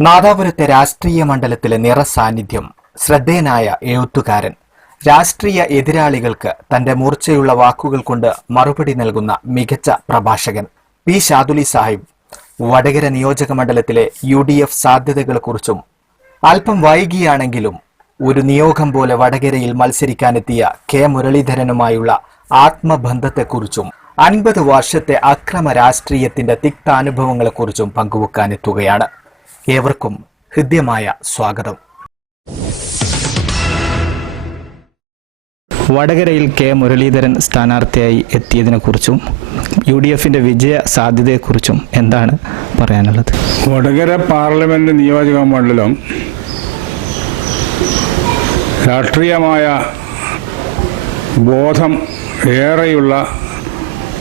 നാദാപുരത്തെ രാഷ്ട്രീയ മണ്ഡലത്തിലെ നിറസാന്നിധ്യം ശ്രദ്ധേയനായ എഴുത്തുകാരൻ. രാഷ്ട്രീയ എതിരാളികൾക്ക് തന്റെ മൂർച്ചയുള്ള വാക്കുകൾ കൊണ്ട് മറുപടി നൽകുന്ന മികച്ച പ്രഭാഷകൻ പി. ഷാദുലി സാഹിബ്. വടകര നിയോജക മണ്ഡലത്തിലെ യു ഡി എഫ് സാധ്യതകളെക്കുറിച്ചും അല്പം വൈകിയാണെങ്കിലും ഒരു നിയോഗം പോലെ വടകരയിൽ മത്സരിക്കാനെത്തിയ കെ. മുരളീധരനുമായുള്ള ആത്മബന്ധത്തെക്കുറിച്ചും അൻപത് വർഷത്തെ അക്രമ രാഷ്ട്രീയത്തിന്റെ തിക്താനുഭവങ്ങളെക്കുറിച്ചും പങ്കുവെക്കാനെത്തുകയാണ്. ഏവർക്കും ഹൃദ്യമായ സ്വാഗതം. വടകരയിൽ കെ മുരളീധരൻ സ്ഥാനാർത്ഥിയായി എത്തിയതിനെക്കുറിച്ചും യു ഡി എഫിന്റെ വിജയ സാധ്യതയെക്കുറിച്ചും എന്താണ് പറയാനുള്ളത്? വടകര പാർലമെന്റ് നിയോജക മണ്ഡലം രാഷ്ട്രീയമായ ബോധം ഏറെയുള്ള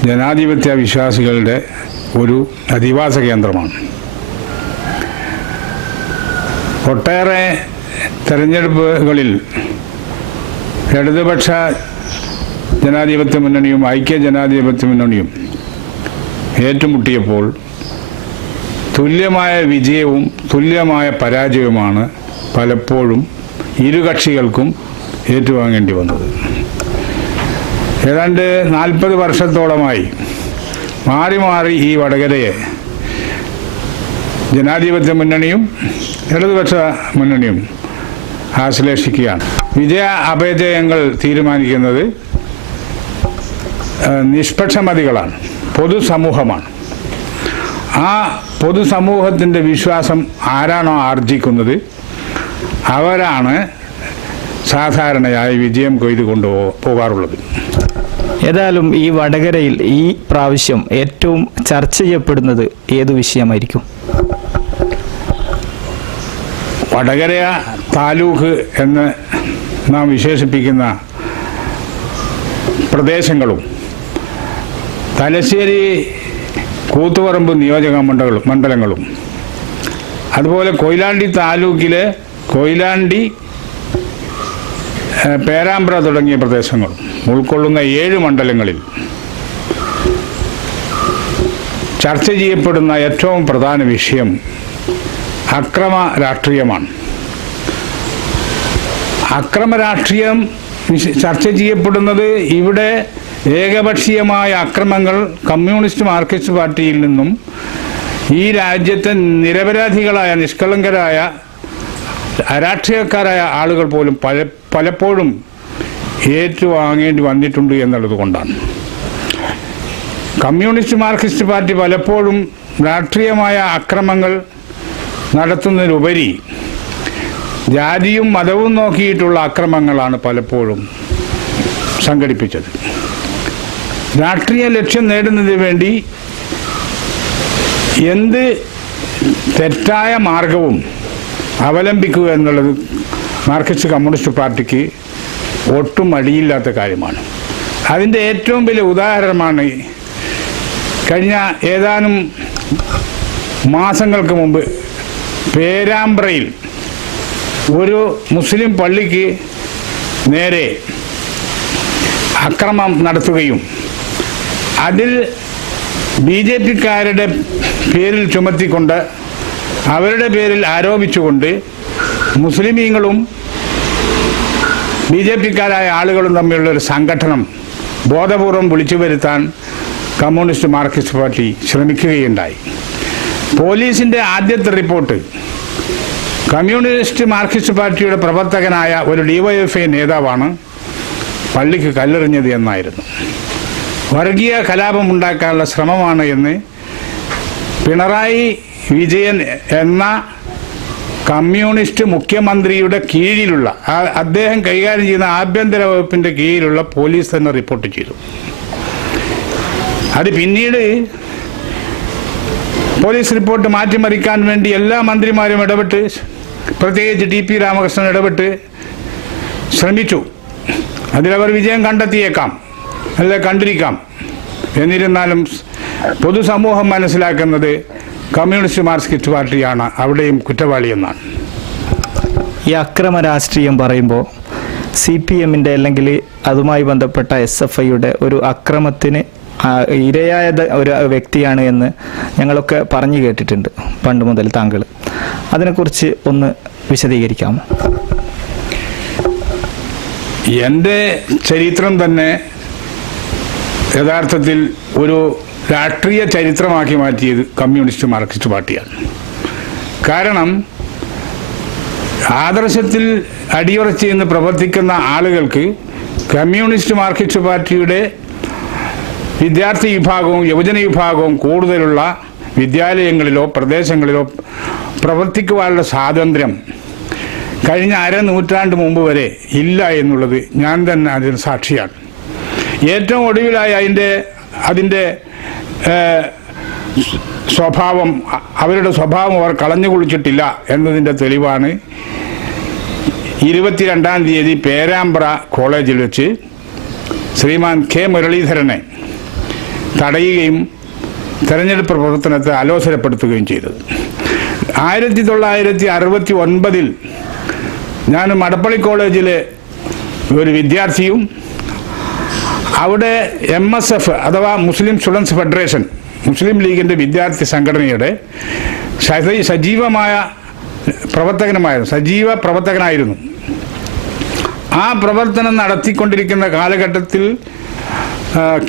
ജനാധിപത്യ വിശ്വാസികളുടെ ഒരു അധിവാസ കേന്ദ്രമാണ്. ഒട്ടേറെ തെരഞ്ഞെടുപ്പുകളിൽ ഇടതുപക്ഷ ജനാധിപത്യ മുന്നണിയും ഐക്യ ജനാധിപത്യ മുന്നണിയും ഏറ്റുമുട്ടിയപ്പോൾ തുല്യമായ വിജയവും തുല്യമായ പരാജയവുമാണ് പലപ്പോഴും ഇരു കക്ഷികൾക്കും ഏറ്റുവാങ്ങേണ്ടി വന്നത്. ഏതാണ്ട് നാൽപ്പത് വർഷത്തോളമായി മാറി മാറി ഈ വടകരയെ ജനാധിപത്യ മുന്നണിയും ഇടതുപക്ഷ മുന്നണിയും ആശ്ലേഷിക്കുകയാണ്. വിജയ അപജയങ്ങൾ തീരുമാനിക്കുന്നത് നിഷ്പക്ഷമതികളാണ് പൊതുസമൂഹമാണ്. ആ പൊതുസമൂഹത്തിന്റെ വിശ്വാസം ആരാണോ ആർജിക്കുന്നത് അവരാണ് സാധാരണയായി വിജയം കൊയ്ത് കൊണ്ടു പോകാറുള്ളത്. ഏതായാലും ഈ വടകരയിൽ ഈ പ്രാവശ്യം ഏറ്റവും ചർച്ച ചെയ്യപ്പെടുന്നത് ഏതു വിഷയമായിരിക്കും? വടകര താലൂക്ക് എന്ന് നാം വിശേഷിപ്പിക്കുന്ന പ്രദേശങ്ങളും തലശ്ശേരി കൂത്തുപറമ്പ് നിയോജക മണ്ഡലങ്ങളും മണ്ഡലങ്ങളും അതുപോലെ കൊയിലാണ്ടി താലൂക്കിലെ കൊയിലാണ്ടി പേരാമ്പ്ര തുടങ്ങിയ പ്രദേശങ്ങൾ ഉൾക്കൊള്ളുന്ന ഏഴ് മണ്ഡലങ്ങളിൽ ചർച്ച ചെയ്യപ്പെടുന്ന ഏറ്റവും പ്രധാന വിഷയം അക്രമ രാഷ്ട്രീയമാണ്. അക്രമ രാഷ്ട്രീയം ചർച്ച ചെയ്യപ്പെടുന്നത് ഇവിടെ ഏകപക്ഷീയമായ അക്രമങ്ങൾ കമ്മ്യൂണിസ്റ്റ് മാർക്സിസ്റ്റ് പാർട്ടിയിൽ നിന്നും ഈ രാജ്യത്തെ നിരപരാധികളായ നിഷ്കളങ്കരായ അരാഷ്ട്രീയക്കാരായ ആളുകൾ പോലും പല പലപ്പോഴും ഏറ്റുവാങ്ങേണ്ടി വന്നിട്ടുണ്ട് എന്നുള്ളത് കൊണ്ടാണ്. കമ്മ്യൂണിസ്റ്റ് മാർക്സിസ്റ്റ് പാർട്ടി പലപ്പോഴും രാഷ്ട്രീയമായ അക്രമങ്ങൾ നടത്തുന്നതിലുപരി ജാതിയും മതവും നോക്കിയിട്ടുള്ള അക്രമങ്ങളാണ് പലപ്പോഴും സംഘടിപ്പിച്ചത്. രാഷ്ട്രീയ ലക്ഷ്യം നേടുന്നതിന് വേണ്ടി എന്ത് തെറ്റായ മാർഗവും അവലംബിക്കുക എന്നുള്ളത് മാർക്സിസ്റ്റ് കമ്മ്യൂണിസ്റ്റ് പാർട്ടിക്ക് ഒട്ടും അടിയില്ലാത്ത കാര്യമാണ്. അതിന്റെ ഏറ്റവും വലിയ ഉദാഹരണമാണ് കഴിഞ്ഞ ഏതാനും മാസങ്ങൾക്ക് മുമ്പ് പേരാമ്പ്രയിൽ ഒരു മുസ്ലിം പള്ളിക്ക് നേരെ അക്രമം നടത്തുകയും അതിൽ ബി ജെ പിക്കാരുടെ പേരിൽ ചുമത്തിക്കൊണ്ട് അവരുടെ പേരിൽ ആരോപിച്ചുകൊണ്ട് മുസ്ലിമീങ്ങളും ബി ജെ പിക്കാരായ ആളുകളും തമ്മിലുള്ള ഒരു സംഘടനം ബോധപൂർവം വിളിച്ചു വരുത്താൻ കമ്മ്യൂണിസ്റ്റ് മാർക്സിസ്റ്റ് പാർട്ടി ശ്രമിക്കുകയുണ്ടായി. പോലീസിന്റെ ആദ്യത്തെ റിപ്പോർട്ട്. കമ്മ്യൂണിസ്റ്റ് മാർക്സിസ്റ്റ് പാർട്ടിയുടെ പ്രവർത്തകനായ ഒരു ഡിവൈഎഫ്ഐ നേതാവാണ് പള്ളിക്ക് കല്ലെറിഞ്ഞത് എന്നായിരുന്നു. വർഗീയ കലാപം ഉണ്ടാക്കാനുള്ള ശ്രമമാണ് എന്ന് പിണറായി വിജയൻ എന്ന കമ്മ്യൂണിസ്റ്റ് മുഖ്യമന്ത്രിയുടെ കീഴിലുള്ള അദ്ദേഹം കൈകാര്യം ചെയ്യുന്ന ആഭ്യന്തര വകുപ്പിന്റെ കീഴിലുള്ള പോലീസ് തന്നെ റിപ്പോർട്ട് ചെയ്തു. അത് പിന്നീട് പോലീസ് റിപ്പോർട്ട് മാറ്റിമറിക്കാൻ വേണ്ടി എല്ലാ മന്ത്രിമാരും ഇടപെട്ട് പ്രത്യേകിച്ച് ടി പി രാമകൃഷ്ണൻ ഇടപെട്ട് ശ്രമിച്ചു. അതിലവർ വിജയം കണ്ടെത്തിയേക്കാം അല്ലെ കണ്ടിരിക്കാം. എന്നിരുന്നാലും പൊതുസമൂഹം മനസ്സിലാക്കുന്നത് കമ്മ്യൂണിസ്റ്റ് മാർക്സിസ്റ്റ് പാർട്ടിയാണ് അവിടെയും കുറ്റവാളിയെന്നാണ് ഈ അക്രമ രാഷ്ട്രീയം പറയുമ്പോൾ സി പി എമ്മിന്റെ അല്ലെങ്കിൽ അതുമായി ബന്ധപ്പെട്ട എസ് എഫ് ഐയുടെ ഒരു അക്രമത്തിന് ഇരയായ ഒരു വ്യക്തിയാണ് എന്ന് ഞങ്ങളൊക്കെ പറഞ്ഞു കേട്ടിട്ടുണ്ട് പണ്ട് മുതൽ താങ്കൾ. അതിനെക്കുറിച്ച് ഒന്ന് വിശദീകരിക്കാമോ എന്റെ ചരിത്രം തന്നെ യഥാർത്ഥത്തിൽ ഒരു രാഷ്ട്രീയ ചരിത്രമാക്കി മാറ്റിയത് കമ്മ്യൂണിസ്റ്റ് മാർക്സിസ്റ്റ് പാർട്ടിയാണ്. കാരണം ആദർശത്തിൽ അടിയുറച്ച് എന്ന് പ്രവർത്തിക്കുന്ന ആളുകൾക്ക് കമ്മ്യൂണിസ്റ്റ് മാർക്സിസ്റ്റ് പാർട്ടിയുടെ വിദ്യാർത്ഥി വിഭാഗവും യുവജന വിഭാഗവും കൂടുതലുള്ള വിദ്യാലയങ്ങളിലോ പ്രദേശങ്ങളിലോ പ്രവർത്തിക്കുവാനുള്ള സ്വാതന്ത്ര്യം കഴിഞ്ഞ അരനൂറ്റാണ്ട് മുമ്പ് വരെ ഇല്ല എന്നുള്ളത് ഞാൻ തന്നെ അതിന് സാക്ഷിയാണ്. ഏറ്റവും ഒടുവിലായി അതിന്റെ അതിന്റെ സ്വഭാവം അവരുടെ സ്വഭാവം അവർ കളഞ്ഞു കുളിച്ചിട്ടില്ല എന്നതിന്റെ തെളിവാണ് ഇരുപത്തിരണ്ടാം തീയതി പേരാമ്പ്ര കോളേജിൽ വെച്ച് ശ്രീമാൻ കെ മുരളീധരനെ തടയുകയും തെരഞ്ഞെടുപ്പ് പ്രവർത്തനത്തെ അലോസരപ്പെടുത്തുകയും ചെയ്തത്. ആയിരത്തി തൊള്ളായിരത്തി അറുപത്തി ഒൻപതിൽ ഞാൻ മടപ്പള്ളി കോളേജിലെ ഒരു വിദ്യാർത്ഥിയും അവിടെ എം എസ് എഫ് അഥവാ മുസ്ലിം സ്റ്റുഡൻസ് ഫെഡറേഷൻ മുസ്ലിം ലീഗിന്റെ വിദ്യാർത്ഥി സംഘടനയുടെ സജീവമായ പ്രവർത്തകനുമായിരുന്നു സജീവ പ്രവർത്തകനായിരുന്നു. ആ പ്രവർത്തനം നടത്തിക്കൊണ്ടിരിക്കുന്ന കാലഘട്ടത്തിൽ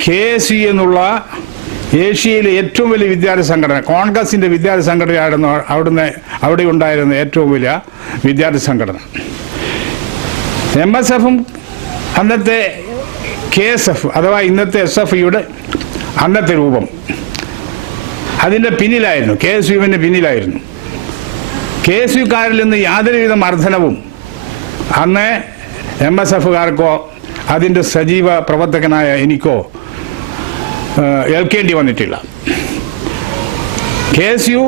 കെ സി എന്നുള്ള ഏഷ്യയിലെ ഏറ്റവും വലിയ വിദ്യാർത്ഥി സംഘടന കോൺഗ്രസിന്റെ വിദ്യാർത്ഥി സംഘടനയായിരുന്നു അവിടുന്ന് അവിടെ ഉണ്ടായിരുന്ന ഏറ്റവും വലിയ വിദ്യാർത്ഥി സംഘടന. എം എസ് എഫും അന്നത്തെ കെ എസ് എഫ് അഥവാ ഇന്നത്തെ എസ് എഫ് ഐയുടെ അന്നത്തെ രൂപം. അതിന്റെ പിന്നിലായിരുന്നു കെ എസ് യുവിന്റെ പിന്നിലായിരുന്നു. കെ എസ് യുക്കാരിൽ നിന്ന് യാതൊരുവിധ മർദ്ദനവും അന്ന് എം എസ് എഫുകാർക്കോ അതിന്റെ സജീവ പ്രവർത്തകനായ എനിക്കോ ഏൽക്കേണ്ടി വന്നിട്ടില്ല. കെ എസ് യു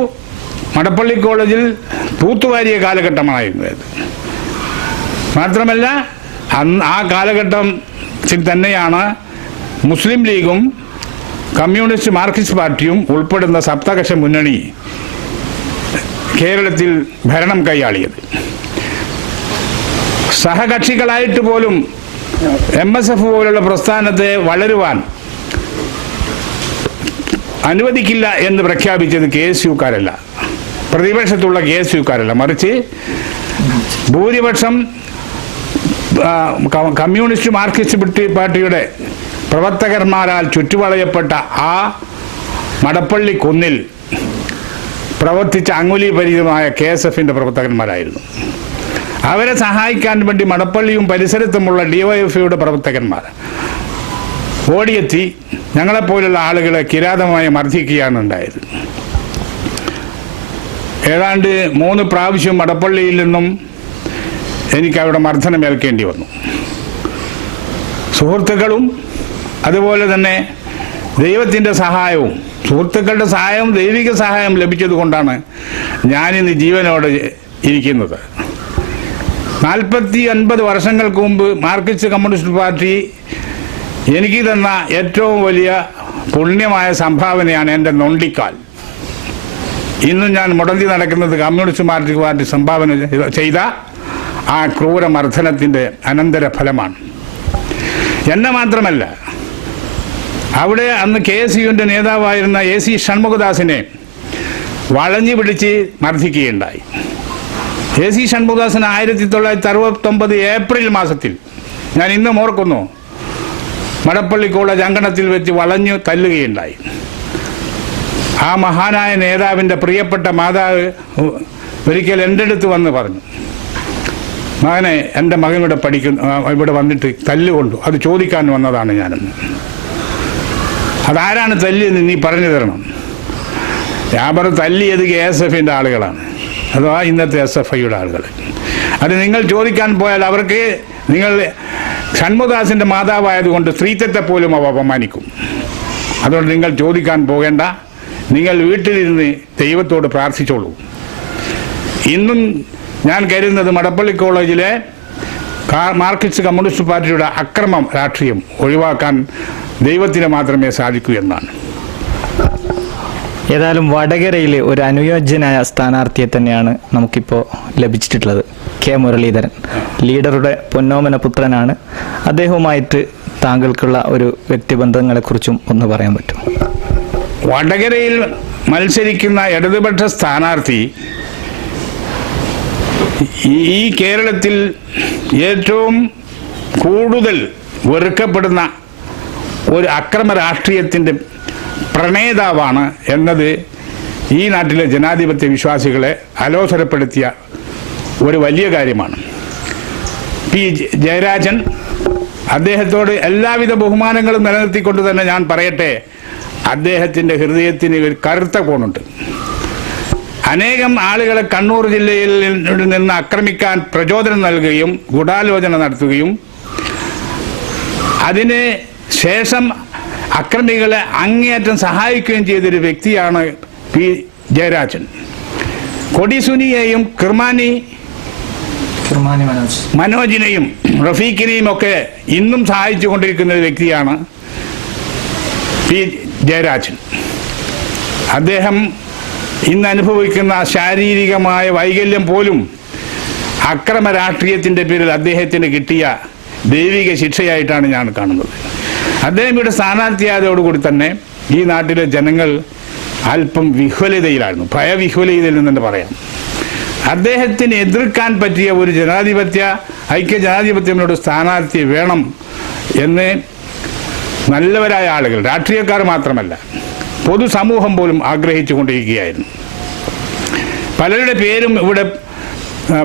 മടപ്പള്ളി കോളേജിൽ തൂത്തുവാരിയ കാലഘട്ടമായിരുന്നത് മാത്രമല്ല അന്ന് ആ കാലഘട്ടത്തിൽ തന്നെയാണ് മുസ്ലിം ലീഗും കമ്മ്യൂണിസ്റ്റ് മാർക്സിസ്റ്റ് പാർട്ടിയും ഉൾപ്പെടുന്ന സപ്തകക്ഷ മുന്നണി കേരളത്തിൽ ഭരണം കൈയാളിയത്. സഹകക്ഷികളായിട്ട് പോലും എം എസ് എഫ് പോലുള്ള പ്രസ്ഥാനത്തെ വളരുവാൻ അനുവദിക്കില്ല എന്ന് പ്രഖ്യാപിച്ചത് കെ എസ് യുക്കാരല്ല പ്രതിപക്ഷത്തുള്ള കെ എസ് യുക്കാരല്ല മറിച്ച് ഭൂരിപക്ഷം കമ്മ്യൂണിസ്റ്റ് മാർക്സിസ്റ്റ് പാർട്ടി- പാർട്ടിയുടെ പ്രവർത്തകന്മാരാൽ ചുറ്റുവളയപ്പെട്ട ആ മടപ്പള്ളി കുന്നിൽ പ്രവർത്തിച്ച അങ്കുലീപരിതമായ കെ എസ് എഫിന്റെ പ്രവർത്തകന്മാരായിരുന്നു. അവരെ സഹായിക്കാൻ വേണ്ടി മടപ്പള്ളിയും പരിസരത്തുമുള്ള ഡിവൈഎഫ്ഐയുടെ പ്രവർത്തകന്മാർ ഓടിയെത്തി ഞങ്ങളെപ്പോലുള്ള ആളുകളെ കിരാതമായി മർദ്ദിക്കുകയാണ് ഉണ്ടായത്. ഏതാണ്ട് മൂന്ന് പ്രാവശ്യം മടപ്പള്ളിയിൽ നിന്നും എനിക്ക് അവിടെ മർദ്ദനമേൽക്കേണ്ടി വന്നു. സുഹൃത്തുക്കളും അതുപോലെ തന്നെ ദൈവത്തിന്റെ സഹായവും സുഹൃത്തുക്കളുടെ സഹായവും ദൈവിക സഹായം ലഭിച്ചതുകൊണ്ടാണ് ഞാനിന്ന് ജീവനോടെ ഇരിക്കുന്നത്. നാൽപ്പത്തി അൻപത് വർഷങ്ങൾക്ക് മുമ്പ് മാർക്സിസ്റ്റ് കമ്മ്യൂണിസ്റ്റ് പാർട്ടി എനിക്ക് തന്ന ഏറ്റവും വലിയ പുണ്യമായ സംഭാവനയാണ് എന്റെ നൊണ്ടിക്കാൽ. ഇന്നും ഞാൻ മുടന്തി നടക്കുന്നത് കമ്മ്യൂണിസ്റ്റ് പാർട്ടി പാർട്ടി സംഭാവന ചെയ്ത ആ ക്രൂര മർദ്ദനത്തിന്റെ അനന്തര ഫലമാണ് എന്നെ മാത്രമല്ല അവിടെ അന്ന് കെ എസ് യുവിന്റെ നേതാവായിരുന്ന എ സി ഷൺമുഖദാസിനെ വളഞ്ഞു പിടിച്ച് മർദ്ദിക്കുകയുണ്ടായി. എ സി ഷൺമുഖദാസൻ ആയിരത്തി തൊള്ളായിരത്തി അറുപത്തൊമ്പത് ഏപ്രിൽ മാസത്തിൽ ഞാൻ ഇന്നും ഓർക്കുന്നു. മടപ്പള്ളി കോളേജ് അങ്കണത്തിൽ വെച്ച് വളഞ്ഞു തല്ലുകയുണ്ടായി. ആ മഹാനായ നേതാവിന്റെ പ്രിയപ്പെട്ട മാതാവ് ഒരിക്കൽ എന്റെ അടുത്ത് വന്ന് പറഞ്ഞു. മകനെ എന്റെ മകൻ ഇവിടെ പഠിക്കുന്നു ഇവിടെ വന്നിട്ട് തല്ലുകൊണ്ടു. അത് ചോദിക്കാൻ വന്നതാണ് ഞാനെന്ന്. അതാരാണ് തല്ലിയെന്ന് നീ പറഞ്ഞു തരണം. ഞാൻ പറഞ്ഞു തല്ലിയത് കെ എസ് എഫിന്റെ ആളുകളാണ്. അഥവാ ഇന്നത്തെ എസ് എഫ് ഐയുടെ ആളുകൾ. അത് നിങ്ങൾ ചോദിക്കാൻ പോയാൽ അവർക്ക് നിങ്ങൾ ഷൺമുദാസിന്റെ മാതാവായതുകൊണ്ട് സ്ത്രീത്വത്തെ പോലും അവ അപമാനിക്കും. അതുകൊണ്ട് നിങ്ങൾ ചോദിക്കാൻ പോകേണ്ട. നിങ്ങൾ വീട്ടിലിരുന്ന് ദൈവത്തോട് പ്രാർത്ഥിച്ചോളൂ. ഇന്നും ഞാൻ കരുതുന്നത് മടപ്പള്ളി കോളേജിലെ മാർക്സിസ്റ്റ് കമ്മ്യൂണിസ്റ്റ് പാർട്ടിയുടെ അക്രമം രാഷ്ട്രീയം ഒഴിവാക്കാൻ ദൈവത്തിന് മാത്രമേ സാധിക്കൂ എന്നാണ്. ഏതായാലും വടകരയിലെ ഒരു അനുയോജ്യനായ സ്ഥാനാർത്ഥിയെ തന്നെയാണ് നമുക്കിപ്പോൾ ലഭിച്ചിട്ടുള്ളത്. കെ മുരളീധരൻ. ലീഡറുടെ പൊന്നോമന പുത്രനാണ്. അദ്ദേഹവുമായിട്ട് താങ്കൾക്കുള്ള ഒരു വ്യക്തിബന്ധങ്ങളെക്കുറിച്ചും ഒന്ന് പറയാൻ പറ്റും. വടകരയിൽ മത്സരിക്കുന്ന ഇടതുപക്ഷ സ്ഥാനാർത്ഥി ഈ- കേരളത്തിൽ ഏറ്റവും കൂടുതൽ വെറുക്കപ്പെടുന്ന ഒരു അക്രമ രാഷ്ട്രീയത്തിന്റെ പ്രണേതാവാണ് എന്നത് ഈ നാട്ടിലെ ജനാധിപത്യ വിശ്വാസികളെ അലോസരപ്പെടുത്തിയ ഒരു വലിയ കാര്യമാണ്. പി ജയരാജൻ അദ്ദേഹത്തോട് എല്ലാവിധ ബഹുമാനങ്ങളും നിലനിർത്തിക്കൊണ്ട് തന്നെ ഞാൻ പറയട്ടെ അദ്ദേഹത്തിന്റെ ഹൃദയത്തിന് ഒരു കറുത്ത കോണുണ്ട്. അനേകം ആളുകളെ കണ്ണൂർ ജില്ലയിൽ നിന്ന് ആക്രമിക്കാൻ പ്രചോദനം നൽകുകയും ഗൂഢാലോചന നടത്തുകയും അതിന് ശേഷം അക്രമികളെ അങ്ങേയറ്റം സഹായിക്കുകയും ചെയ്തൊരു വ്യക്തിയാണ് പി. ജയരാജൻ. കൊടിസുനിയെയും കിർമാനി മനോജിനെയും റഫീഖിനെയും ഒക്കെ ഇന്നും സഹായിച്ചു കൊണ്ടിരിക്കുന്ന ഒരു വ്യക്തിയാണ് പി. ജയരാജൻ. അദ്ദേഹം ഇന്ന് അനുഭവിക്കുന്ന ശാരീരികമായ വൈകല്യം പോലും അക്രമ രാഷ്ട്രീയത്തിന്റെ പേരിൽ അദ്ദേഹത്തിന് കിട്ടിയ ദൈവിക ശിക്ഷയായിട്ടാണ് ഞാൻ കാണുന്നത്. അദ്ദേഹം ഇവിടെ സ്ഥാനാർത്ഥിയായതോടുകൂടി തന്നെ ഈ നാട്ടിലെ ജനങ്ങൾ അല്പം വിഹ്വലതയിലായിരുന്നു. ഭയവിഹ്വലതയിൽ നിന്ന് പറയാം. അദ്ദേഹത്തിന് എതിർക്കാൻ പറ്റിയ ഒരു ജനാധിപത്യ ഐക്യ ജനാധിപത്യങ്ങളോട് സ്ഥാനാർത്ഥി വേണം എന്ന് നല്ലവരായ ആളുകൾ രാഷ്ട്രീയക്കാർ മാത്രമല്ല പൊതുസമൂഹം പോലും ആഗ്രഹിച്ചു കൊണ്ടിരിക്കുകയായിരുന്നു പലരുടെ പേരും ഇവിടെ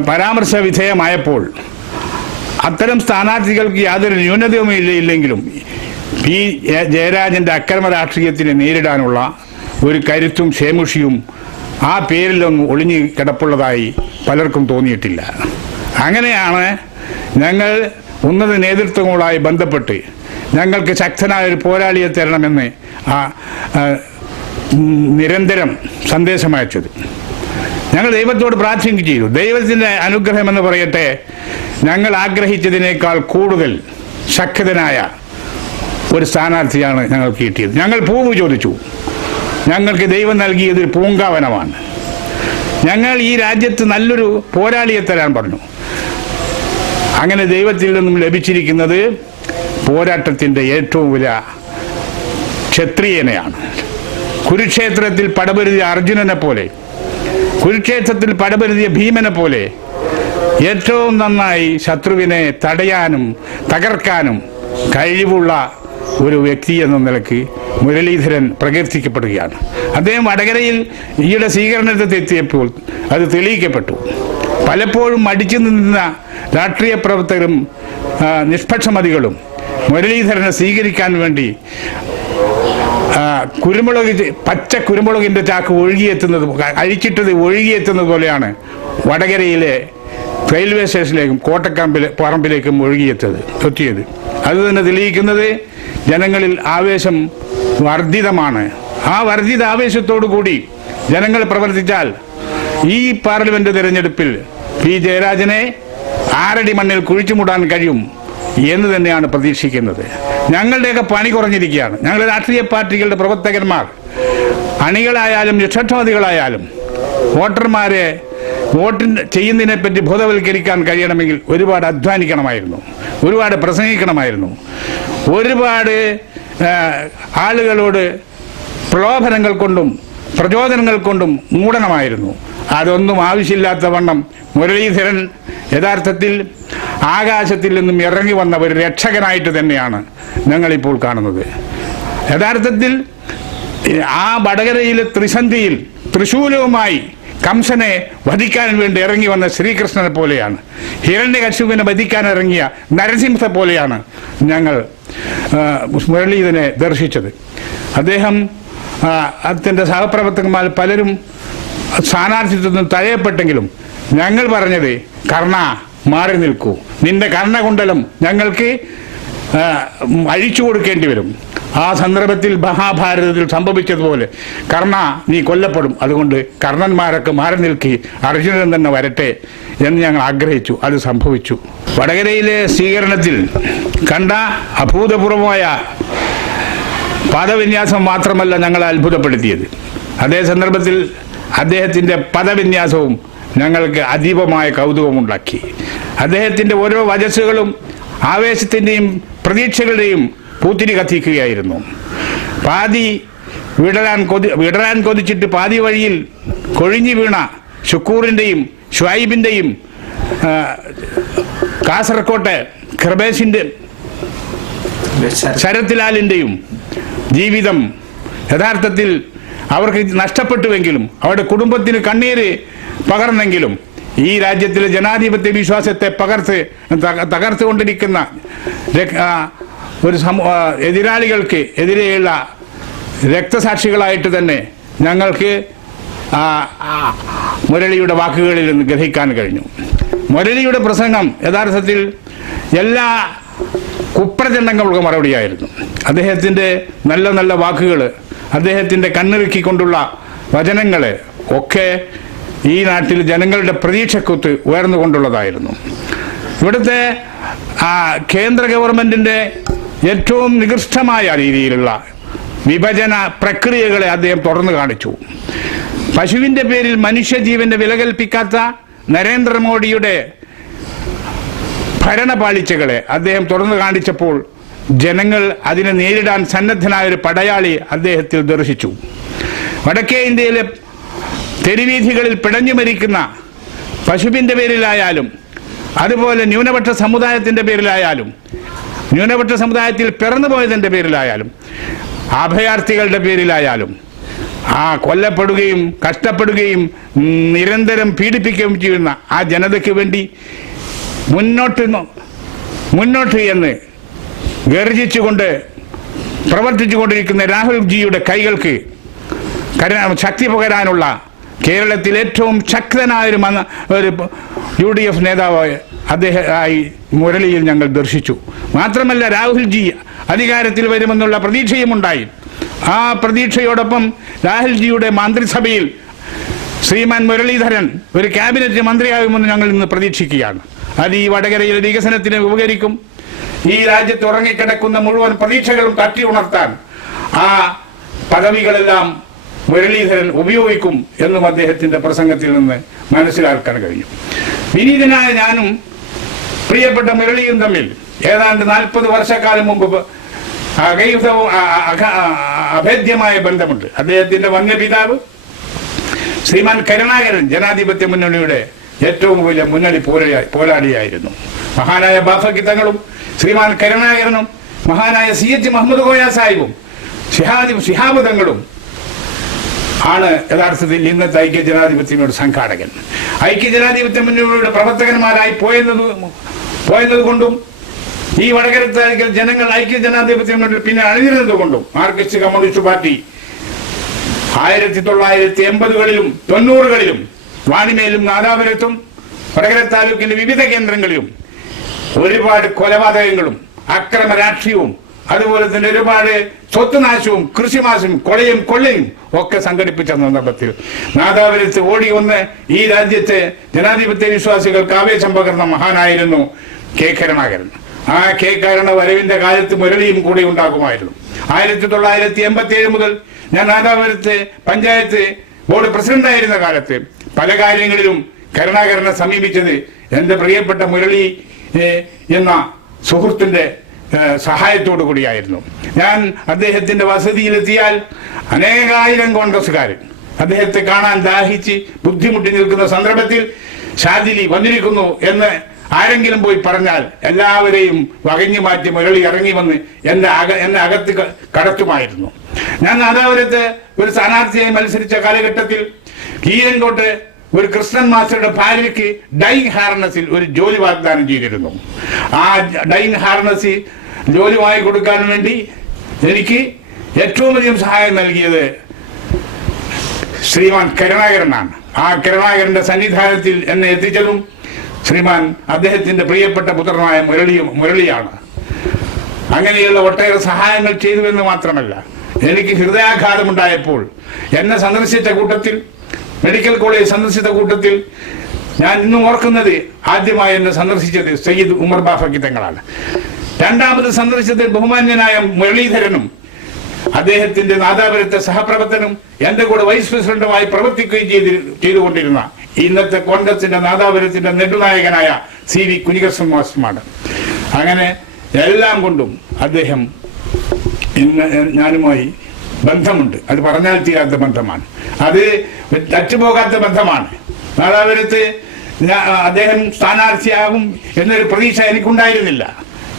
പരാമർശ വിധേയമായപ്പോൾ അത്തരം സ്ഥാനാർത്ഥികൾക്ക് യാതൊരു ന്യൂനതയും ഇല്ല ഇല്ലെങ്കിലും പി ജയരാജന്റെ അക്രമ രാഷ്ട്രീയത്തിനെ നേരിടാനുള്ള ഒരു കരുത്തും ക്ഷേമുഷിയും ആ പേരിലൊന്നും ഒളിഞ്ഞു കിടപ്പുള്ളതായി പലർക്കും തോന്നിയിട്ടില്ല. അങ്ങനെയാണ് ഞങ്ങൾ ഉന്നത നേതൃത്വങ്ങളുമായി ബന്ധപ്പെട്ട് ഞങ്ങൾക്ക് ശക്തനായ ഒരു പോരാളിയെ തരണമെന്ന് ആ, നിരന്തരം സന്ദേശം അയച്ചത്. ഞങ്ങൾ ദൈവത്തോട് പ്രാർത്ഥിക്കുകയും ചെയ്തു. ദൈവത്തിന്റെ അനുഗ്രഹം എന്ന് പറയട്ടെ ഞങ്ങൾ ആഗ്രഹിച്ചതിനേക്കാൾ കൂടുതൽ ശക്തനായ ഒരു സ്ഥാനാർത്ഥിയാണ് ഞങ്ങൾക്ക് കിട്ടിയത്. ഞങ്ങൾ പൂവ് ചോദിച്ചു. ഞങ്ങൾക്ക് ദൈവം നൽകിയത് ഒരു പൂങ്കാവനമാണ്. ഞങ്ങൾ ഈ രാജ്യത്ത് നല്ലൊരു പോരാളിയെ തരാൻ പറഞ്ഞു. അങ്ങനെ ദൈവത്തിൽ നിന്നും ലഭിച്ചിരിക്കുന്നത് പോരാട്ടത്തിന്റെ ഏറ്റവും വലിയ ക്ഷത്രിയനെയാണ്. കുരുക്ഷേത്രത്തിൽ പടപരുതിയ അർജുനനെ പോലെ കുരുക്ഷേത്രത്തിൽ പടപരുതിയ ഭീമനെ പോലെ ഏറ്റവും നന്നായി ശത്രുവിനെ തടയാനും തകർക്കാനും കഴിവുള്ള ഒരു വ്യക്തി എന്ന നിലയ്ക്ക് മുരളീധരൻ പ്രകീർത്തിക്കപ്പെടുകയാണ്. അദ്ദേഹം വടകരയിൽ ഈയിടെ സ്വീകരണത്തിലെത്തിയപ്പോൾ അത് തെളിയിക്കപ്പെട്ടു. പലപ്പോഴും മടിച്ചു നിന്ന രാഷ്ട്രീയ പ്രവർത്തകരും നിഷ്പക്ഷമതികളും മുരളീധരനെ സ്വീകരിക്കാൻ വേണ്ടി കുരുമുളക് പച്ച കുരുമുളകിന്റെ ചാക്ക് ഒഴുകിയെത്തുന്നത് അഴിച്ചിട്ടത് ഒഴുകിയെത്തുന്നത് പോലെയാണ് വടകരയിലെ റെയിൽവേ സ്റ്റേഷനിലേക്കും കോട്ടക്കാമ്പിലെ പറമ്പിലേക്കും ഒഴുകിയെത്തത് എത്തിയത്. അത് തന്നെ തെളിയിക്കുന്നത് ജനങ്ങളിൽ ആവേശം വർദ്ധിതമാണ്. ആ വർദ്ധിത ആവേശത്തോടു കൂടി ജനങ്ങൾ പ്രവർത്തിച്ചാൽ ഈ പാർലമെന്റ് തിരഞ്ഞെടുപ്പിൽ പി ജയരാജനെ ആരടി മണ്ണിൽ കുഴിച്ചുമൂടാൻ കഴിയും എന്ന് തന്നെയാണ് പ്രതീക്ഷിക്കുന്നത്. ഞങ്ങളുടെയൊക്കെ പണി കുറഞ്ഞിരിക്കുകയാണ്. ഞങ്ങൾ രാഷ്ട്രീയ പാർട്ടികളുടെ പ്രവർത്തകന്മാർ അണികളായാലും നിക്ഷക്ഷവാദികളായാലും വോട്ടർമാരെ വോട്ട് ചെയ്യുന്നതിനെപ്പറ്റി ബോധവൽക്കരിക്കാൻ കഴിയണമെങ്കിൽ ഒരുപാട് അധ്വാനിക്കണമായിരുന്നു. ഒരുപാട് പ്രസംഗിക്കണമായിരുന്നു. ഒരുപാട് ആളുകളോട് പ്രലോഭനങ്ങൾ കൊണ്ടും പ്രചോദനങ്ങൾ കൊണ്ടും മൂടണമായിരുന്നു. അതൊന്നും ആവശ്യമില്ലാത്ത വണ്ണം മുരളീധരൻ യഥാർത്ഥത്തിൽ ആകാശത്തിൽ നിന്നും ഇറങ്ങി വന്ന ഒരു രക്ഷകനായിട്ട് തന്നെയാണ് ഞങ്ങളിപ്പോൾ കാണുന്നത്. യഥാർത്ഥത്തിൽ ആ വടകരയിലെ ത്രിസന്ധിയിൽ തൃശൂലവുമായി കംസനെ വധിക്കാൻ വേണ്ടി ഇറങ്ങി വന്ന ശ്രീകൃഷ്ണനെ പോലെയാണ്. ഹിരണ്യകശുവിനെ വധിക്കാൻ ഇറങ്ങിയ നരസിംഹത്തെ പോലെയാണ് ഞങ്ങൾ ആ, മുരളീധരനെ ദർശിച്ചത്. അദ്ദേഹം അതിന്റെ സഹപ്രവർത്തകന്മാർ പലരും സ്ഥാനാർത്ഥിത്വം തഴയപ്പെട്ടെങ്കിലും ഞങ്ങൾ പറഞ്ഞത് കർണ മാറി നിൽക്കൂ. നിന്റെ കർണകുണ്ടലം ഞങ്ങൾക്ക് അഴിച്ചു കൊടുക്കേണ്ടി വരും. ആ സന്ദർഭത്തിൽ മഹാഭാരതത്തിൽ സംഭവിച്ചതുപോലെ കർണ നീ കൊല്ലപ്പെടും. അതുകൊണ്ട് കർണന്മാരൊക്കെ മാറി നിൽക്കി അർജുനൻ തന്നെ വരട്ടെ എന്ന് ഞങ്ങൾ ആഗ്രഹിച്ചു. അത് സംഭവിച്ചു. വടകരയിലെ സ്വീകരണത്തിൽ കണ്ട അഭൂതപൂർവമായ പദവിന്യാസം മാത്രമല്ല ഞങ്ങളെ അത്ഭുതപ്പെടുത്തിയത്. അതേ സന്ദർഭത്തിൽ അദ്ദേഹത്തിന്റെ പദവിന്യാസവും ഞങ്ങൾക്ക് അതീവമായ കൗതുകമുണ്ടാക്കി. അദ്ദേഹത്തിന്റെ ഓരോ വചസ്സുകളും ആവേശത്തിന്റെയും പ്രതീക്ഷകളുടെയും പൂത്തിരി കത്തിക്കുകയായിരുന്നു. പാതി വിടരാൻ കൊതി വിടരാൻ കൊതിച്ചിട്ട് പാതി വഴിയിൽ കൊഴിഞ്ഞു വീണ ഷുക്കൂറിന്റെയും ഷായിബിന്റെയും കാസർകോട്ടെ കൃപേശിന്റെ ശരത്ലാലിന്റെയും ജീവിതം യഥാർത്ഥത്തിൽ അവർക്ക് നഷ്ടപ്പെട്ടുവെങ്കിലും അവരുടെ കുടുംബത്തിന് കണ്ണീര് പകർന്നെങ്കിലും ഈ രാജ്യത്തിലെ ജനാധിപത്യ വിശ്വാസത്തെ പകർത്ത് തകർത്തുകൊണ്ടിരിക്കുന്ന ഒരു സമൂ എതിരാളികൾക്ക് എതിരെയുള്ള രക്തസാക്ഷികളായിട്ട് തന്നെ ഞങ്ങൾക്ക് മുരളിയുടെ വാക്കുകളിൽ നിന്ന് ഗ്രഹിക്കാൻ കഴിഞ്ഞു. മുരളിയുടെ പ്രസംഗം യഥാർത്ഥത്തിൽ എല്ലാ കുപ്രചണ്ടങ്ങൾക്കും മറുപടിയായിരുന്നു. അദ്ദേഹത്തിന്റെ നല്ല നല്ല വാക്കുകൾ അദ്ദേഹത്തിന്റെ കണ്ണിറുക്കിക്കൊണ്ടുള്ള വചനങ്ങൾ ഒക്കെ ഈ നാട്ടിൽ ജനങ്ങളുടെ പ്രതീക്ഷക്കൊത്ത് ഉയർന്നുകൊണ്ടുള്ളതായിരുന്നു. ഇവിടുത്തെ കേന്ദ്ര ഗവൺമെന്റിന്റെ ഏറ്റവും നികൃഷ്ടമായ രീതിയിലുള്ള വിഭജന പ്രക്രിയകളെ അദ്ദേഹം തുടർന്ന് കാണിച്ചു. പശുവിന്റെ പേരിൽ മനുഷ്യജീവന്റെ വില കൽപ്പിക്കാത്ത നരേന്ദ്രമോദിയുടെ ഭരണപാളിച്ചകളെ അദ്ദേഹം തുറന്നു കാണിച്ചപ്പോൾ ജനങ്ങൾ അതിനെ നേരിടാൻ സന്നദ്ധനായ ഒരു പടയാളി അദ്ദേഹത്തിൽ ദർശിച്ചു. വടക്കേ ഇന്ത്യയിലെ തെരുവീഥികളിൽ പിടഞ്ഞു മരിക്കുന്ന പശുവിന്റെ പേരിലായാലും അതുപോലെ ന്യൂനപക്ഷ സമുദായത്തിന്റെ പേരിലായാലും ന്യൂനപക്ഷ സമുദായത്തിൽ പിറന്നുപോയതിന്റെ പേരിലായാലും അഭയാർത്ഥികളുടെ പേരിലായാലും ആ കൊല്ലപ്പെടുകയും കഷ്ടപ്പെടുകയും നിരന്തരം പീഡിപ്പിക്കുകയും ചെയ്യുന്ന ആ ജനതയ്ക്ക് വേണ്ടി മുന്നോട്ട് മുന്നോട്ട് എന്ന് ഗർജിച്ചുകൊണ്ട് പ്രവർത്തിച്ചു പ്രവർത്തിച്ചുകൊണ്ടിരിക്കുന്ന രാഹുൽജിയുടെ കൈകൾക്ക് ശക്തി പകരാനുള്ള കേരളത്തിൽ ഏറ്റവും ശക്തനായ ഒരു മന ഒരു യു ഡി എഫ് നേതാവായ അദ്ദേഹം ആയി മുരളിയിൽ ഞങ്ങൾ ദർശിച്ചു. മാത്രമല്ല രാഹുൽജി അധികാരത്തിൽ വരുമെന്നുള്ള പ്രതീക്ഷയും ഉണ്ടായി ആ പ്രതീക്ഷയോടൊപ്പം രാഹുൽജിയുടെ മന്ത്രിസഭയിൽ ശ്രീമാൻ മുരളീധരൻ ഒരു ക്യാബിനറ്റ് മന്ത്രിയാകുമെന്ന് ഞങ്ങൾ ഇന്ന് പ്രതീക്ഷിക്കുകയാണ്. അത് ഈ വടകരയിലെ വികസനത്തിന് ഉപകരിക്കും. ഈ രാജ്യത്ത് ഉറങ്ങിക്കിടക്കുന്ന മുഴുവൻ പ്രതീക്ഷകളും തട്ടി ഉണർത്താൻ ആ പദവികളെല്ലാം മുരളീധരൻ ഉപയോഗിക്കും എന്നും അദ്ദേഹത്തിന്റെ പ്രസംഗത്തിൽ നിന്ന് മനസ്സിലാക്കാൻ കഴിഞ്ഞു വിനീതനായ ഞാനും പ്രിയപ്പെട്ട മുരളിയും തമ്മിൽ ഏതാണ്ട് നാൽപ്പത് വർഷക്കാലം മുമ്പ് അകയുധവും അഭേദ്യമായ ബന്ധമുണ്ട്. അദ്ദേഹത്തിന്റെ വന്യപിതാവ് ശ്രീമാൻ കരുണാകരൻ ജനാധിപത്യ മുന്നണിയുടെ ഏറ്റവും വലിയ മുന്നണി പോരാ- പോരാളിയായിരുന്നു. മഹാനായ ബാഫക്കി തങ്ങളും ശ്രീമാൻ കരുണാകരനും മഹാനായ സി എച്ച് മുഹമ്മദ് കോയ സാഹിബും ഷിഹാദി ഷിഹാബ് തങ്ങളും ആണ് യഥാർത്ഥത്തിൽ ഇന്നത്തെ ഐക്യ ജനാധിപത്യങ്ങളുടെ സംഘാടകൻ. ഐക്യ ജനാധിപത്യ മുന്നണിയുടെ പ്രവർത്തകന്മാരായി പോയെന്നത് പോയെന്നത് കൊണ്ടും ഈ വടകരത്തായിരിക്കൽ ജനങ്ങൾ ഐക്യ ജനാധിപത്യ മുന്നണി പിന്നെ അണിനിരുന്നത് കൊണ്ടും മാർക്സിസ്റ്റ് കമ്മ്യൂണിസ്റ്റ് പാർട്ടി ആയിരത്തി തൊള്ളായിരത്തി എൺപതുകളിലും തൊണ്ണൂറുകളിലും വാണിമേലും നാദാപുരത്തും വടകര താലൂക്കിന്റെ വിവിധ കേന്ദ്രങ്ങളിലും ഒരുപാട് കൊലപാതകങ്ങളും അക്രമ രാഷ്ട്രീയവും അതുപോലെ തന്നെ ഒരുപാട് സ്വത്ത് നാശവും കൃഷിനാശവും കൊളയും കൊള്ളയും ഒക്കെ സംഘടിപ്പിച്ച സന്ദർഭത്തിൽ. നാദാപുരത്ത് ഓടി വന്ന് ഈ രാജ്യത്തെ ജനാധിപത്യ വിശ്വാസികൾക്ക് ആവേശം പകർന്ന മഹാനായിരുന്നു കെ കരുണാകരൻ. ആ കെ കരുണ വരവിന്റെ കാലത്ത് മുരളിയും കൂടി ഉണ്ടാകുമായിരുന്നു. ആയിരത്തി തൊള്ളായിരത്തി എൺപത്തി ഏഴ് മുതൽ ഞാൻ നാദാപുരത്ത് പഞ്ചായത്ത് ബോർഡ് പ്രസിഡന്റായിരുന്ന കാലത്ത് പല കാര്യങ്ങളിലും കരുണാകരനെ സമീപിച്ചത് എന്റെ പ്രിയപ്പെട്ട മുരളി എന്ന സുഹൃത്തിന്റെ സഹായത്തോടു കൂടിയായിരുന്നു. ഞാൻ അദ്ദേഹത്തിന്റെ വസതിയിലെത്തിയാൽ അനേകായിരം കോൺഗ്രസ്സുകാരൻ അദ്ദേഹത്തെ കാണാൻ ദാഹിച്ച് ബുദ്ധിമുട്ടി നിൽക്കുന്ന സന്ദർഭത്തിൽ ഷാദിലി വന്നിരിക്കുന്നു എന്ന് ആരെങ്കിലും പോയി പറഞ്ഞാൽ എല്ലാവരെയും വകഞ്ഞു മാറ്റി മുരളി ഇറങ്ങി വന്ന് എന്നെ അക എന്നെ അകത്ത് കടത്തുമായിരുന്നു. ഞാൻ നാദാപുരത്ത് ഒരു സ്ഥാനാർത്ഥിയായി മത്സരിച്ച കാലഘട്ടത്തിൽ കീരൻകോട്ട് ഒരു കൃഷ്ണൻ മാസ്റ്ററുടെ ഭാര്യയ്ക്ക് ഡൈങ് ഹാർനസിൽ ഒരു ജോലി വാഗ്ദാനം ചെയ്തിരുന്നു. ആ ഡൈങ് ഹാർനസിൽ ജോലി വാങ്ങി കൊടുക്കാൻ വേണ്ടി എനിക്ക് ഏറ്റവും അധികം സഹായം നൽകിയത് ശ്രീമാൻ കരുണാകരനാണ്. ആ കരുണാകരന്റെ സന്നിധാനത്തിൽ എന്നെ എത്തിച്ചതും ശ്രീമാൻ അദ്ദേഹത്തിന്റെ പ്രിയപ്പെട്ട പുത്രനായ മുരളി മുരളിയാണ്. അങ്ങനെയുള്ള ഒട്ടേറെ സഹായങ്ങൾ ചെയ്തുവെന്ന് മാത്രമല്ല എനിക്ക് ഹൃദയാഘാതമുണ്ടായപ്പോൾ എന്നെ സന്ദർശിച്ച കൂട്ടത്തിൽ മെഡിക്കൽ കോളേജ് സന്ദർശിച്ച കൂട്ടത്തിൽ ഞാൻ ഇന്നും ഓർക്കുന്നത് ആദ്യമായി എന്നെ സന്ദർശിച്ചത് സയ്യിദ് ഉമർ ബാഫക്കി തങ്ങളാണ് രണ്ടാമത് സന്ദർശത്തിൽ ബഹുമാന്യനായ മുരളീധരനും അദ്ദേഹത്തിന്റെ നാദാപുരത്തെ സഹപ്രവർത്തനം എന്റെ കൂടെ വൈസ് പ്രസിഡന്റുമായി പ്രവർത്തിക്കുകയും ചെയ്ത് ചെയ്തുകൊണ്ടിരുന്ന ഇന്നത്തെ കോൺഗ്രസിന്റെ നാദാപുരത്തിന്റെ നെടുനായകനായ സി വി കുനികൃഷ്ണൻ മാസ്റ്ററുമാണ് അങ്ങനെ എല്ലാം കൊണ്ടും അദ്ദേഹം ഇന്ന് ഞാനുമായി ബന്ധമുണ്ട്. അത് പറഞ്ഞാൽ തീരാത്ത ബന്ധമാണ്. അത് തറ്റുപോകാത്ത ബന്ധമാണ്. നാദാപുരത്ത് അദ്ദേഹം സ്ഥാനാർത്ഥിയാകും എന്നൊരു പ്രതീക്ഷ എനിക്കുണ്ടായിരുന്നില്ല.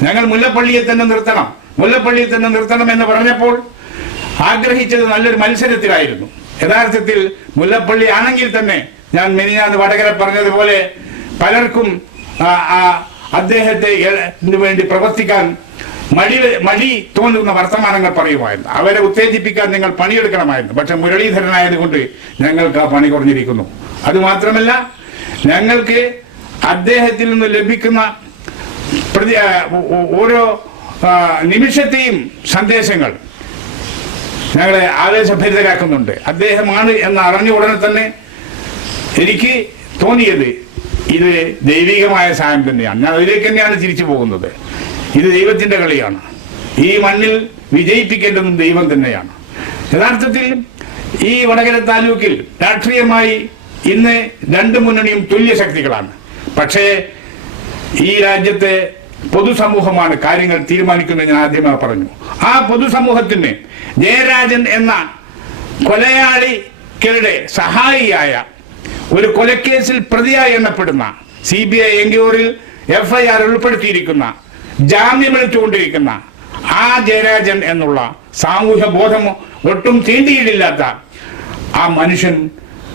ഞങ്ങൾ മുല്ലപ്പള്ളിയെ തന്നെ നിർത്തണം. മുല്ലപ്പള്ളിയെ തന്നെ നിർത്തണം എന്ന് പറഞ്ഞപ്പോൾ ആഗ്രഹിച്ചത് നല്ലൊരു മത്സരത്തിലായിരുന്നു. യഥാർത്ഥത്തിൽ മുല്ലപ്പള്ളി ആണെങ്കിൽ തന്നെ ഞാൻ മിനിനാഥ് വടകര പറഞ്ഞതുപോലെ പലർക്കും അദ്ദേഹത്തെ വേണ്ടി പ്രവർത്തിക്കാൻ മടി മടി തോന്നുന്ന വർത്തമാനങ്ങൾ പറയുമായിരുന്നു. അവരെ ഉത്തേജിപ്പിക്കാൻ നിങ്ങൾ പണിയെടുക്കണമായിരുന്നു. പക്ഷെ മുരളീധരനായതുകൊണ്ട് ഞങ്ങൾക്ക് ആ പണി കുറഞ്ഞിരിക്കുന്നു. അതുമാത്രമല്ല ഞങ്ങൾക്ക് അദ്ദേഹത്തിൽ നിന്ന് ലഭിക്കുന്ന ഓരോ നിമിഷത്തെയും സന്ദേശങ്ങൾ ഞങ്ങളെ ആവേശഭരിതരാക്കുന്നുണ്ട്. അദ്ദേഹമാണ് എന്ന് അറിഞ്ഞ ഉടനെ തന്നെ എനിക്ക് തോന്നിയത് ഇത് ദൈവികമായ സഹായം തന്നെയാണ്. ഞാൻ അതിലേക്ക് തന്നെയാണ് തിരിച്ചു പോകുന്നത്. ഇത് ദൈവത്തിന്റെ കളിയാണ്. ഈ മണ്ണിൽ വിജയിപ്പിക്കേണ്ടതും ദൈവം തന്നെയാണ്. യഥാർത്ഥത്തിൽ ഈ വടകര താലൂക്കിൽ രാഷ്ട്രീയമായി ഇന്ന് രണ്ട് മുന്നണിയും തുല്യ ശക്തികളാണ്. പക്ഷേ ഈ രാജ്യത്തെ പൊതുസമൂഹമാണ് കാര്യങ്ങൾ തീരുമാനിക്കുന്നത് ഞാൻ ആദ്യമേ പറഞ്ഞു. ആ പൊതുസമൂഹത്തിന് ജയരാജൻ എന്ന കൊലയാളികളുടെ സഹായിയായ ഒരു കൊലക്കേസിൽ പ്രതിയായി എണ്ണപ്പെടുന്ന സി ബി ഐ എൻക്വയറിൽ എഫ് ഐ ആർ ഉൾപ്പെടുത്തിയിരിക്കുന്ന ജാമ്യമെടുത്തുകൊണ്ടിരിക്കുന്ന ആ ജയരാജൻ എന്നുള്ള സാമൂഹ്യ ബോധം ഒട്ടും തീണ്ടിയിട്ടില്ലാത്ത ആ മനുഷ്യൻ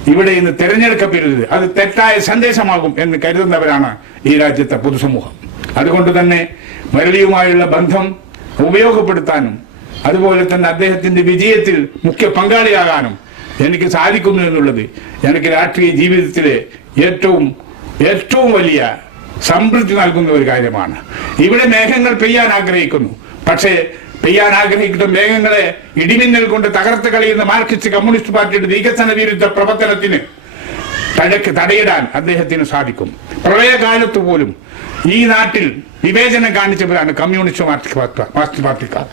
ഇവിടെ ഇന്ന് തിരഞ്ഞെടുക്കപ്പെടരുത്. അത് തെറ്റായ സന്ദേശമാകും എന്ന് കരുതുന്നവരാണ് ഈ രാജ്യത്തെ പൊതുസമൂഹം. അതുകൊണ്ട് തന്നെ മുരളിയുമായുള്ള ബന്ധം ഉപയോഗപ്പെടുത്താനും അതുപോലെ തന്നെ അദ്ദേഹത്തിന്റെ വിജയത്തിൽ മുഖ്യ പങ്കാളിയാകാനും എനിക്ക് സാധിക്കുന്നു എന്നുള്ളത് എനിക്ക് രാഷ്ട്രീയ ജീവിതത്തിലെ ഏറ്റവും ഏറ്റവും വലിയ സംതൃപ്തി നൽകുന്ന ഒരു കാര്യമാണ്. ഇവിടെ മേഘങ്ങൾ പെയ്യാൻ ആഗ്രഹിക്കുന്നു. പക്ഷേ പെയ്യാൻ ആഗ്രഹിക്കുന്ന മേഘങ്ങളെ ഇടിമിന്നൽ കൊണ്ട് തകർത്ത് കളയുന്ന മാർക്സിസ്റ്റ് കമ്മ്യൂണിസ്റ്റ് പാർട്ടിയുടെ വികസന വിരുദ്ധ പ്രവർത്തനത്തിന് തടയിടാൻ അദ്ദേഹത്തിന് സാധിക്കും. പ്രളയകാലത്ത് പോലും ഈ നാട്ടിൽ വിവേചനം കാണിച്ചവരാണ് കമ്മ്യൂണിസ്റ്റ് മാർക്സിസ്റ്റ് പാർട്ടിക്കാർ.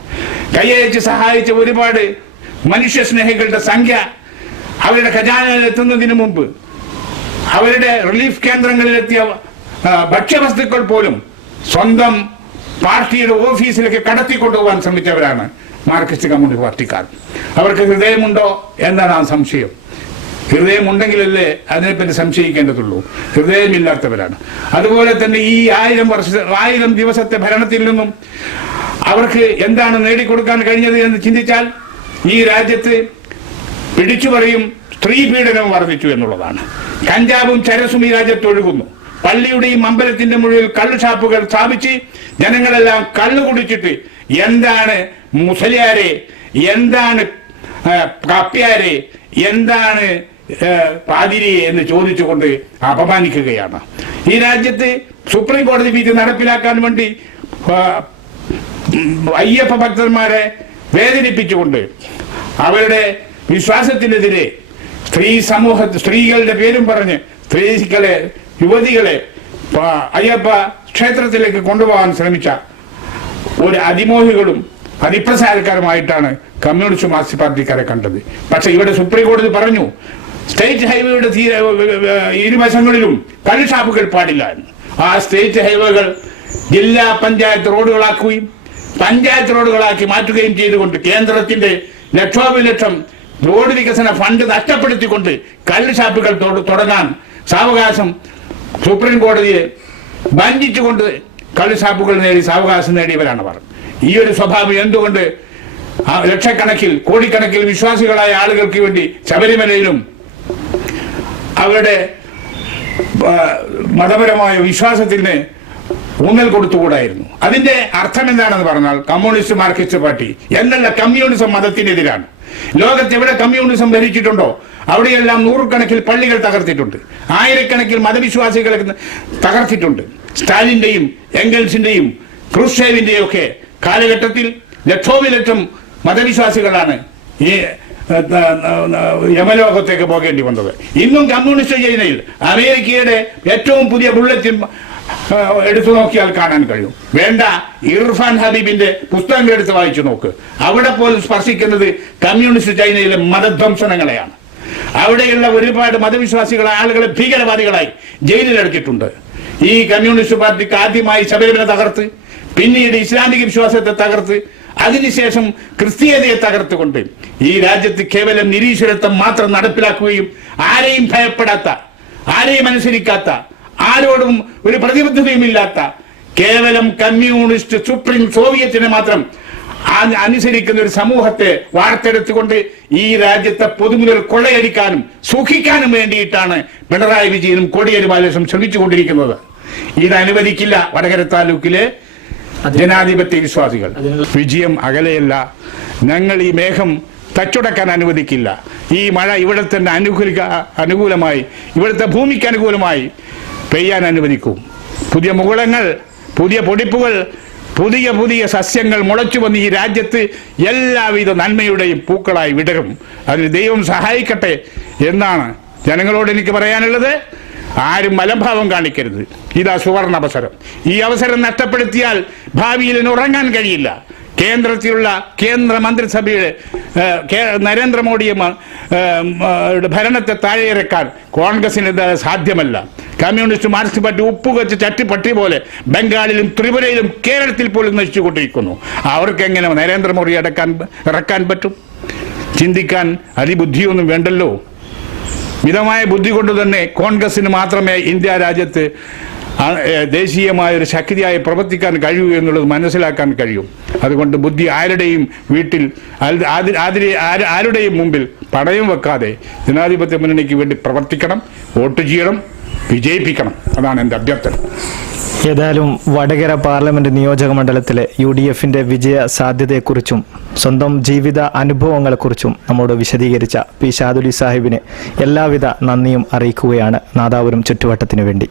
കൈയയച്ച് സഹായിച്ച ഒരുപാട് മനുഷ്യ സ്നേഹികളുടെ സംഖ്യ അവരുടെ ഖജാനയിൽ എത്തുന്നതിന് മുമ്പ് അവരുടെ റിലീഫ് കേന്ദ്രങ്ങളിലെത്തിയ ഭക്ഷ്യവസ്തുക്കൾ പോലും സ്വന്തം പാർട്ടിയുടെ ഓഫീസിലേക്ക് കടത്തിക്കൊണ്ടുപോകാൻ ശ്രമിച്ചവരാണ് മാർക്സിസ്റ്റ് കമ്മ്യൂണിസ്റ്റ് പാർട്ടിക്കാർ. അവർക്ക് ഹൃദയമുണ്ടോ എന്നാണ് ആ സംശയം. ഹൃദയമുണ്ടെങ്കിലല്ലേ അതിനെപ്പറ്റി സംശയിക്കേണ്ടതുള്ളൂ. ഹൃദയമില്ലാത്തവരാണ്. അതുപോലെ തന്നെ ഈ ആയിരം വർഷ ആയിരം ദിവസത്തെ ഭരണത്തിൽ നിന്നും അവർക്ക് എന്താണ് നേടിക്കൊടുക്കാൻ കഴിഞ്ഞത് എന്ന് ചിന്തിച്ചാൽ ഈ രാജ്യത്ത് പിടിച്ചു പറയും സ്ത്രീ പീഡനം വർദ്ധിച്ചു എന്നുള്ളതാണ്. കഞ്ചാവും ചരസും ഈ രാജ്യത്ത് ഒഴുകുന്നു. പള്ളിയുടെയും അമ്പലത്തിന്റെ മുഴുവൻ കള്ളു ഷാപ്പുകൾ സ്ഥാപിച്ച് ജനങ്ങളെല്ലാം കള്ളു കുടിച്ചിട്ട് എന്താണ് മുസലിയാരെ എന്താണ് കപ്പ്യാരെ എന്താണ് ആ, പാതിരിയെ എന്ന് ചോദിച്ചുകൊണ്ട് അപമാനിക്കുകയാണ്. ഈ രാജ്യത്ത് സുപ്രീം കോടതി വിധി നടപ്പിലാക്കാൻ വേണ്ടി അയ്യപ്പ ഭക്തന്മാരെ വേദനിപ്പിച്ചുകൊണ്ട് അവരുടെ വിശ്വാസത്തിനെതിരെ സ്ത്രീ സമൂഹ സ്ത്രീകളുടെ പേരും പറഞ്ഞ് സ്ത്രീകളെ യുവതികളെ അയ്യപ്പ ക്ഷേത്രത്തിലേക്ക് കൊണ്ടുപോകാൻ ശ്രമിച്ച ഒരു അതിമോഹികളും അതിപ്രസാരക്കാരുമായിട്ടാണ് കമ്മ്യൂണിസ്റ്റ് മാർക്സിസ്റ്റ് പാർട്ടിക്കാരെ കണ്ടത്. പക്ഷെ ഇവിടെ സുപ്രീം കോടതി പറഞ്ഞു സ്റ്റേറ്റ് ഹൈവേയുടെ തീരെ ഇരുവശങ്ങളിലും കള്ളിഷാപ്പുകൾ പാടില്ല ആ സ്റ്റേറ്റ് ഹൈവേകൾ ജില്ലാ പഞ്ചായത്ത് റോഡുകളാക്കുകയും പഞ്ചായത്ത് റോഡുകളാക്കി മാറ്റുകയും ചെയ്തുകൊണ്ട് കേന്ദ്രത്തിന്റെ ലക്ഷോപലക്ഷം റോഡ് വികസന ഫണ്ട് നഷ്ടപ്പെടുത്തിക്കൊണ്ട് കള്ളിഷാപ്പുകൾ തൊട- തുടങ്ങാൻ സാവകാശം സുപ്രീം കോടതിയെ വഞ്ചിച്ചുകൊണ്ട് കള്ളിഷാപ്പുകൾ നേടി സാവകാശം നേടിയവരാണ് അവർ. ഈ ഒരു സ്വഭാവം എന്തുകൊണ്ട് ലക്ഷക്കണക്കിൽ കോടിക്കണക്കിൽ വിശ്വാസികളായ ആളുകൾക്ക് വേണ്ടി ശബരിമലയിലും അവരുടെ മതപരമായ വിശ്വാസത്തിന് ഊന്നൽ കൊടുത്തുകൂടായിരുന്നു. അതിന്റെ അർത്ഥം എന്താണെന്ന് പറഞ്ഞാൽ കമ്മ്യൂണിസ്റ്റ് മാർക്സിസ്റ്റ് പാർട്ടി എന്നല്ല കമ്മ്യൂണിസം മതത്തിനെതിരാണ്. ലോകത്ത് എവിടെ കമ്മ്യൂണിസം ഭരിച്ചിട്ടുണ്ടോ? അവിടെയെല്ലാം നൂറുകണക്കിൽ പള്ളികൾ തകർത്തിട്ടുണ്ട്. ആയിരക്കണക്കിൽ മതവിശ്വാസികളെ തകർത്തിട്ടുണ്ട്. സ്റ്റാലിന്റെയും എംഗൽസിന്റെയും ക്രൂഷേവിന്റെയും ഒക്കെ കാലഘട്ടത്തിൽ ലക്ഷോപിലക്ഷം മതവിശ്വാസികളാണ് ഈ യമലോകത്തേക്ക് പോകേണ്ടി വന്നത്. ഇന്നും കമ്മ്യൂണിസ്റ്റ് ചൈനയിൽ അമേരിക്കയുടെ ഏറ്റവും പുതിയ ബുള്ളറ്റിൻ എടുത്തു നോക്കിയാൽ കാണാൻ കഴിയും. വേണ്ട ഇർഫാൻ ഹബീബിന്റെ പുസ്തകങ്ങൾ എടുത്ത് വായിച്ചു നോക്ക്. അവിടെ പോലും സ്പർശിക്കുന്നത് കമ്മ്യൂണിസ്റ്റ് ചൈനയിലെ മതധ്വംസനങ്ങളെയാണ്. അവിടെയുള്ള ഒരുപാട് മതവിശ്വാസികളെ ആളുകളെ ഭീകരവാദികളായി ജയിലിലെടുത്തിട്ടുണ്ട്. ഈ കമ്മ്യൂണിസ്റ്റ് പാർട്ടിക്ക് ആദ്യമായി ശബരിമല തകർത്ത് പിന്നീട് ഇസ്ലാമിക വിശ്വാസത്തെ തകർത്ത് അതിനുശേഷം ക്രിസ്തീയതയെ തകർത്തുകൊണ്ട് ഈ രാജ്യത്ത് കേവലം നിരീശ്വരത്വം മാത്രം നടപ്പിലാക്കുകയും ആരെയും ഭയപ്പെടാത്ത ആരെയും അനുസരിക്കാത്ത ആരോടും ഒരു പ്രതിബദ്ധതയും ഇല്ലാത്ത കേവലം കമ്മ്യൂണിസ്റ്റ് സുപ്രീം സോവിയറ്റിനെ മാത്രം അനുസരിക്കുന്ന ഒരു സമൂഹത്തെ വാർത്തെടുത്തുകൊണ്ട് ഈ രാജ്യത്തെ പൊതുമുതൽ കൊള്ളയടിക്കാനും സുഖിക്കാനും വേണ്ടിയിട്ടാണ് പിണറായി വിജയനും കോടിയേരി ബാലകൃഷ്ണൻ ശ്രമിച്ചുകൊണ്ടിരിക്കുന്നത്. ഇത് അനുവദിക്കില്ല വടകര താലൂക്കിലെ ജനാധിപത്യ വിശ്വാസികൾ. വിജയം അകലെയല്ല. ഞങ്ങൾ ഈ മേഘം തച്ചുടക്കാൻ അനുവദിക്കില്ല. ഈ മഴ ഇവിടെ തന്നെ അനുകൂലിക്ക അനുകൂലമായി ഇവിടുത്തെ ഭൂമിക്ക് അനുകൂലമായി പെയ്യാൻ അനുവദിക്കും. പുതിയ മുകുളങ്ങൾ പുതിയ പൊടിപ്പുകൾ പുതിയ പുതിയ സസ്യങ്ങൾ മുളച്ചു വന്ന് ഈ രാജ്യത്ത് എല്ലാവിധ നന്മയുടെയും പൂക്കളായി വിടരും. അതിന് ദൈവം സഹായിക്കട്ടെ എന്നാണ് ജനങ്ങളോട് എനിക്ക് പറയാനുള്ളത്. ആരും മലഭാവം കാണിക്കരുത്. ഇതാ സുവർണ അവസരം ഈ അവസരം നഷ്ടപ്പെടുത്തിയാൽ ഭാവിയിൽ ഉറങ്ങാൻ കഴിയില്ല. കേന്ദ്രത്തിലുള്ള കേന്ദ്ര മന്ത്രിസഭയുടെ നരേന്ദ്രമോദിയെ ഭരണത്തെ താഴെയിറക്കാൻ കോൺഗ്രസിന് സാധ്യമല്ല. കമ്മ്യൂണിസ്റ്റ് മാർക്സിസ്റ്റ് പാർട്ടി ഉപ്പുകച്ച് ചട്ടിപ്പട്ടി പോലെ ബംഗാളിലും ത്രിപുരയിലും കേരളത്തിൽ പോലും നശിച്ചുകൊണ്ടിരിക്കുന്നു. അവർക്ക് എങ്ങനെ നരേന്ദ്രമോദി അടക്കാൻ ഇറക്കാൻ പറ്റും? ചിന്തിക്കാൻ അതിബുദ്ധിയൊന്നും വേണ്ടല്ലോ. മിതമായ ബുദ്ധി കൊണ്ട് തന്നെ കോൺഗ്രസിന് മാത്രമേ ഇന്ത്യ രാജ്യത്ത് ദേശീയമായ ഒരു ശക്തിയായി പ്രവർത്തിക്കാൻ കഴിയൂ എന്നുള്ളത് മനസ്സിലാക്കാൻ കഴിയും. അതുകൊണ്ട് ബുദ്ധി ആരുടെയും വീട്ടിൽ ആര്- ആര്- ആര്- ആര്- ആരുടെയും മുമ്പിൽ പടയം വെക്കാതെ ജനാധിപത്യ മുന്നണിക്ക് വേണ്ടി പ്രവർത്തിക്കണം വോട്ട് ചെയ്യണം വിജയിപ്പിക്കണം അതാണ് എന്റെ അഭ്യർത്ഥന. ഏതായാലും വടകര പാർലമെന്റ് നിയോജക മണ്ഡലത്തിലെ യു ഡി എഫിന്റെ വിജയ സാധ്യതയെക്കുറിച്ചും സ്വന്തം ജീവിത അനുഭവങ്ങളെക്കുറിച്ചും നമ്മോട് വിശദീകരിച്ച പി ഷാദുലി സാഹിബിന് എല്ലാവിധ നന്ദിയും അറിയിക്കുകയാണ് നാദാപുരം ചുറ്റുവട്ടത്തിനു വേണ്ടി.